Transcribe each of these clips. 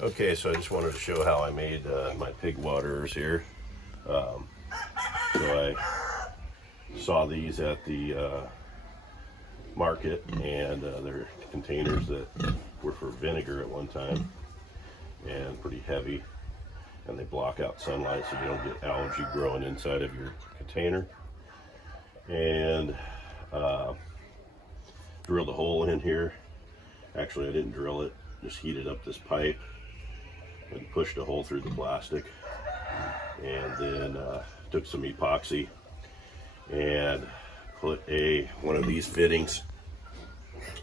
Okay, so I just wanted to show how I made my pig waterers here. So I saw these at the market, and they're containers that were for vinegar at one time and pretty heavy, and they block out sunlight so you don't get algae growing inside of your container. And drilled a hole in here. Actually, I didn't drill it, just heated up this pipe and pushed a hole through the plastic, and then took some epoxy and put one of these fittings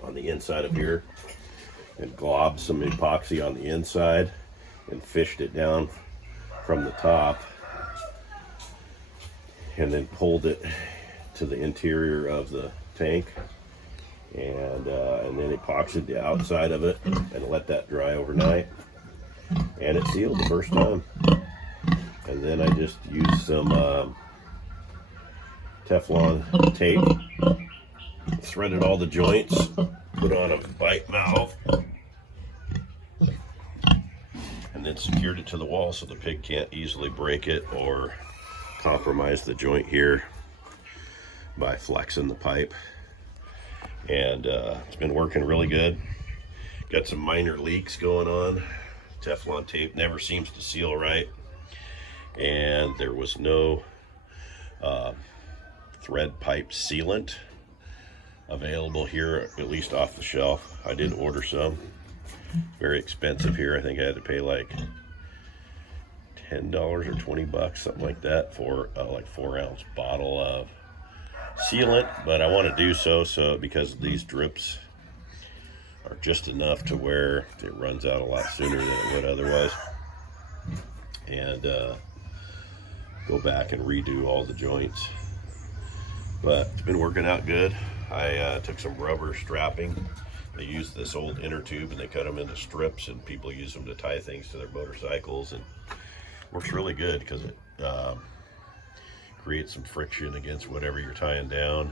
on the inside of here and globbed some epoxy on the inside and fished it down from the top, and then pulled it to the interior of the tank, and then epoxied the outside of it and let that dry overnight, and it sealed the first time. And then I just used some Teflon tape, threaded all the joints, put on a bite valve, and then secured it to the wall so the pig can't easily break it or compromise the joint here by flexing the pipe. And it's been working really good. Got some minor leaks going on. Teflon tape never seems to seal right, and there was no thread pipe sealant available here, at least off the shelf. I did order some. Very expensive here. I think I had to pay like $10 or $20, something like that, for like 4-ounce bottle of sealant. But I want to do so because these drips are just enough to where it runs out a lot sooner than it would otherwise, and go back and redo all the joints. But it's been working out good. I took some rubber strapping. They use this old inner tube and they cut them into strips, and people use them to tie things to their motorcycles, and works really good because it creates some friction against whatever you're tying down,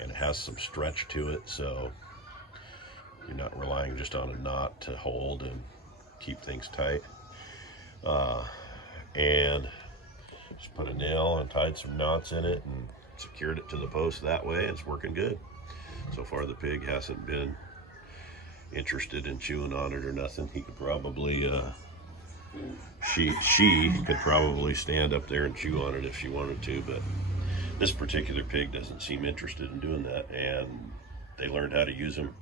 and it has some stretch to it, so you're not relying just on a knot to hold and keep things tight. And just put a nail and tied some knots in it and secured it to the post that way. It's working good. So far the pig hasn't been interested in chewing on it or nothing. He could probably, she could probably stand up there and chew on it if she wanted to, but this particular pig doesn't seem interested in doing that, and they learned how to use them.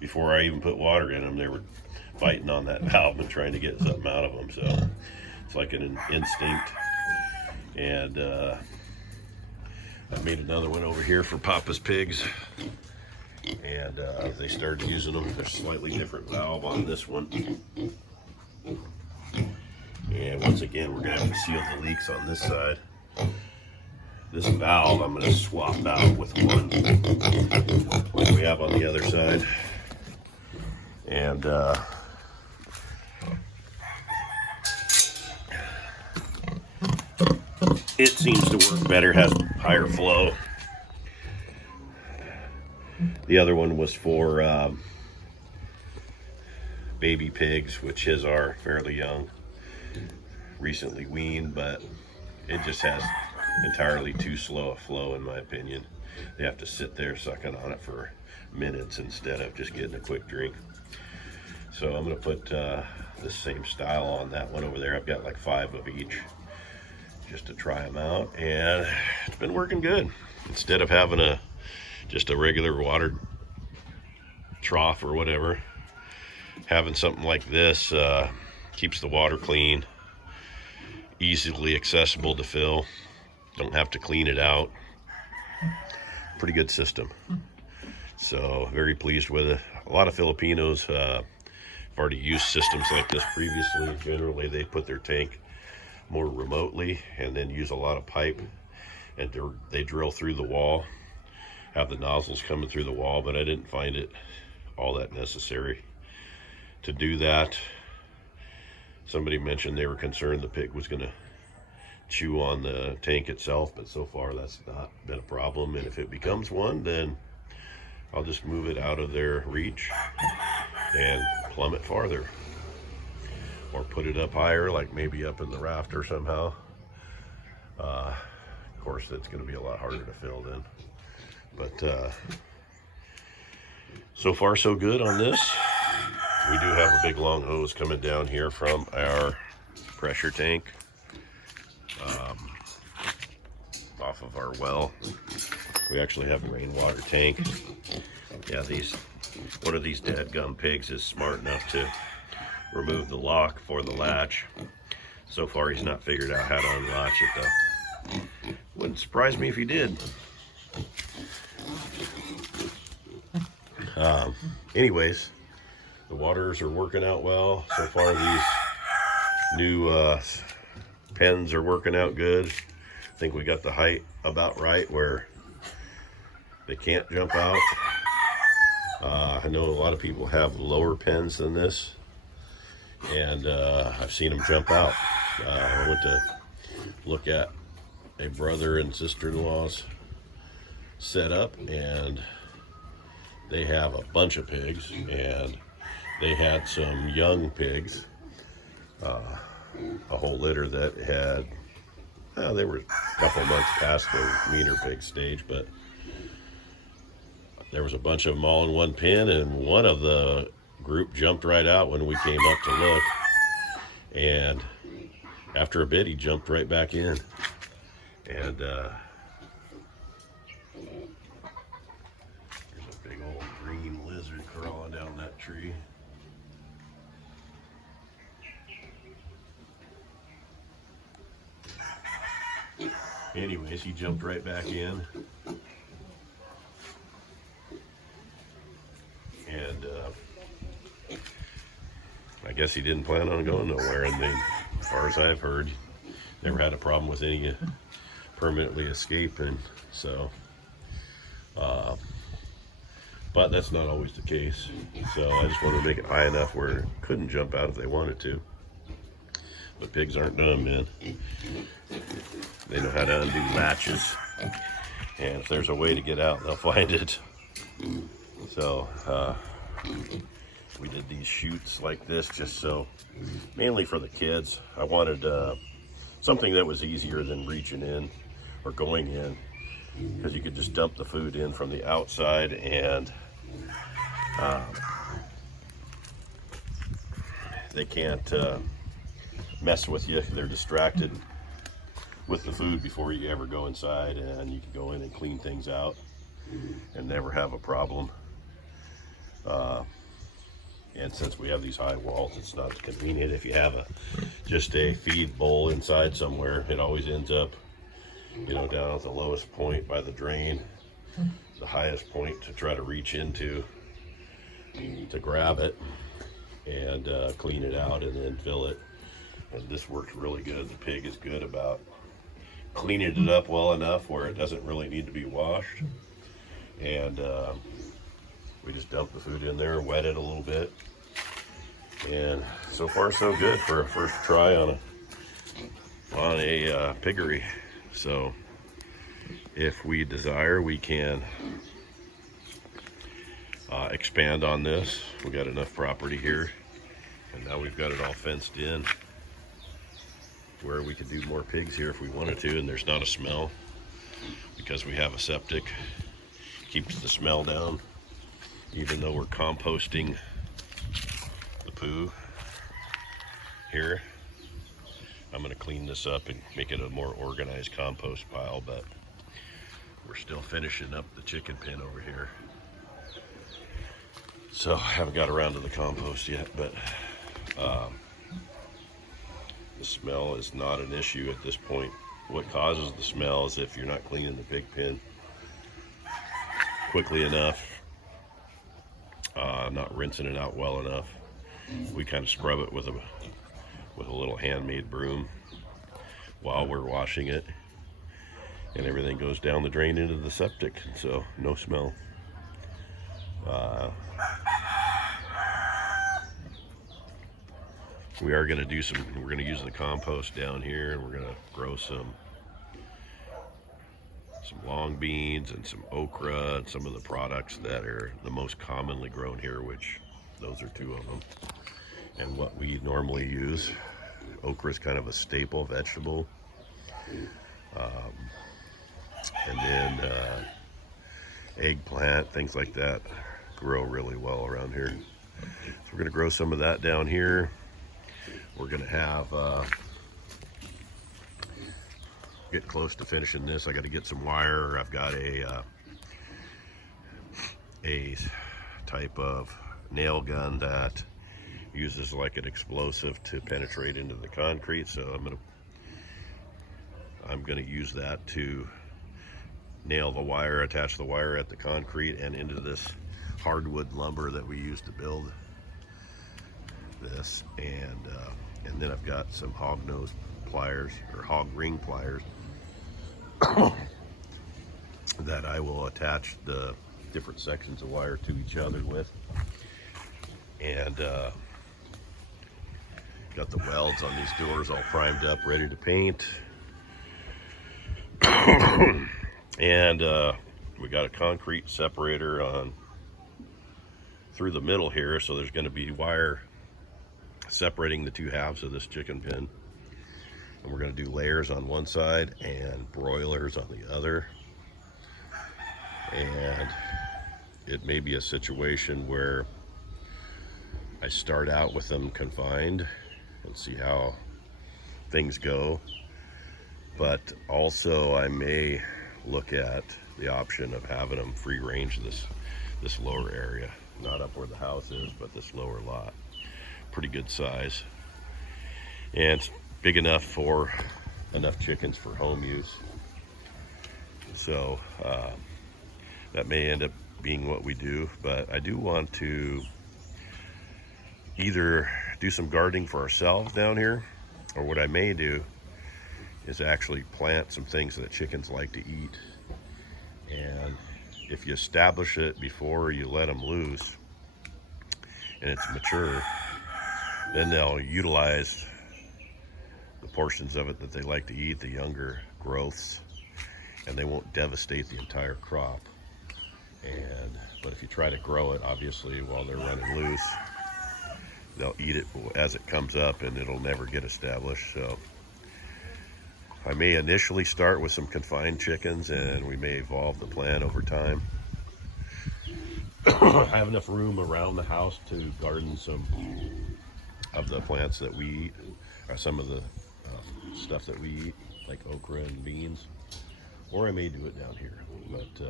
Before I even put water in them, they were fighting on that valve and trying to get something out of them. So it's like an instinct. And I made another one over here for Papa's pigs, and they started using them. There's a slightly different valve on this one. And once again, we're gonna have to seal the leaks on this side. This valve I'm gonna swap out with one like we have on the other side. And it seems to work better, has higher flow. The other one was for baby pigs, which his are fairly young, recently weaned, but it just has entirely too slow a flow, in my opinion. They have to sit there sucking on it for minutes instead of just getting a quick drink. So I'm going to put this same style on that one over there. I've got like 5 of each just to try them out, and it's been working good. Instead of having just a regular water trough or whatever, having something like this keeps the water clean, easily accessible to fill. Don't have to clean it out. Pretty good system. So very pleased with it. A lot of Filipinos have already used systems like this previously. Generally they put their tank more remotely and then use a lot of pipe, and they drill through the wall, have the nozzles coming through the wall, but I didn't find it all that necessary to do that. Somebody mentioned they were concerned the pig was going to chew on the tank itself, but so far that's not been a problem, and if it becomes one, then I'll just move it out of their reach and plumb it farther. or put it up higher, like maybe up in the rafter somehow. Of course, that's going to be a lot harder to fill then. But so far so good on this. We do have a big long hose coming down here from our pressure tank off of our well. We actually have a rainwater tank. Yeah, one of these dadgum pigs is smart enough to remove the lock for the latch. So far he's not figured out how to unlatch it though. Wouldn't surprise me if he did. Anyways, the waters are working out well. So far these new pens are working out good. I think we got the height about right where they can't jump out. I know a lot of people have lower pens than this, and I've seen them jump out. I went to look at a brother and sister-in-law's setup, and they have a bunch of pigs, and they had some young pigs, a whole litter that had, they were a couple months past the meaner pig stage, but there was a bunch of them all in one pen, and one of the group jumped right out when we came up to look, and after a bit he jumped right back in. And there's a big old green lizard crawling down that tree. Anyways, he jumped right back in. And I guess he didn't plan on going nowhere, and they, as far as I've heard, never had a problem with any permanently escaping. So but that's not always the case, so I just wanted to make it high enough where it couldn't jump out if they wanted to. But pigs aren't dumb, man. They know how to undo latches, and if there's a way to get out, they'll find it. So we did these chutes like this just so, mainly for the kids. I wanted something that was easier than reaching in or going in, because you could just dump the food in from the outside, and they can't mess with you. They're distracted with the food before you ever go inside, and you can go in and clean things out and never have a problem. And since we have these high walls, it's not convenient if you have just a feed bowl inside somewhere. It always ends up, you know, down at the lowest point by the drain, the highest point to try to reach into to grab it and clean it out and then fill it. And this works really good. The pig is good about cleaning it up well enough where it doesn't really need to be washed. And we just dump the food in there, wet it a little bit, and so far so good for a first try on a piggery. So if we desire, we can expand on this. We got enough property here, and now we've got it all fenced in where we could do more pigs here if we wanted to, and there's not a smell because we have a septic. Keeps the smell down, even though we're composting the poo here. I'm going to clean this up and make it a more organized compost pile, but we're still finishing up the chicken pen over here. So I haven't got around to the compost yet, but the smell is not an issue at this point. What causes the smell is if you're not cleaning the pig pen quickly enough, not rinsing it out well enough. We kind of scrub it with a little handmade broom while we're washing it, and everything goes down the drain into the septic, so no smell. We are going to do we're going to use the compost down here, and we're going to grow some long beans and some okra and some of the products that are the most commonly grown here, which those are two of them. and what we normally use. Okra is kind of a staple vegetable. And then eggplant, things like that grow really well around here. So we're going to grow some of that down here. We're going to have get close to finishing this. I got to get some wire. I've got a type of nail gun that uses like an explosive to penetrate into the concrete. So I'm gonna use that to nail the wire, attach the wire at the concrete and into this hardwood lumber that we use to build this. And then I've got some hog nose pliers or hog ring pliers that I will attach the different sections of wire to each other with. And got the welds on these doors all primed up, ready to paint. And we got a concrete separator on through the middle here, so there's going to be wire separating the two halves of this chicken pen. And we're going to do layers on one side and broilers on the other. And it may be a situation where I start out with them confined and see how things go, but also I may look at the option of having them free range this lower area, not up where the house is, but this lower lot. Pretty good size, and it's big enough for enough chickens for home use. So that may end up being what we do, but I do want to either do some gardening for ourselves down here, or what I may do is actually plant some things that chickens like to eat. And if you establish it before you let them loose and it's mature, then they'll utilize the portions of it that they like to eat, the younger growths, and they won't devastate the entire crop. But if you try to grow it, obviously, while they're running loose, they'll eat it as it comes up and it'll never get established. So I may initially start with some confined chickens, and we may evolve the plan over time. I have enough room around the house to garden some of the plants that we eat, or some of the stuff that we eat, like okra and beans, or I may do it down here. But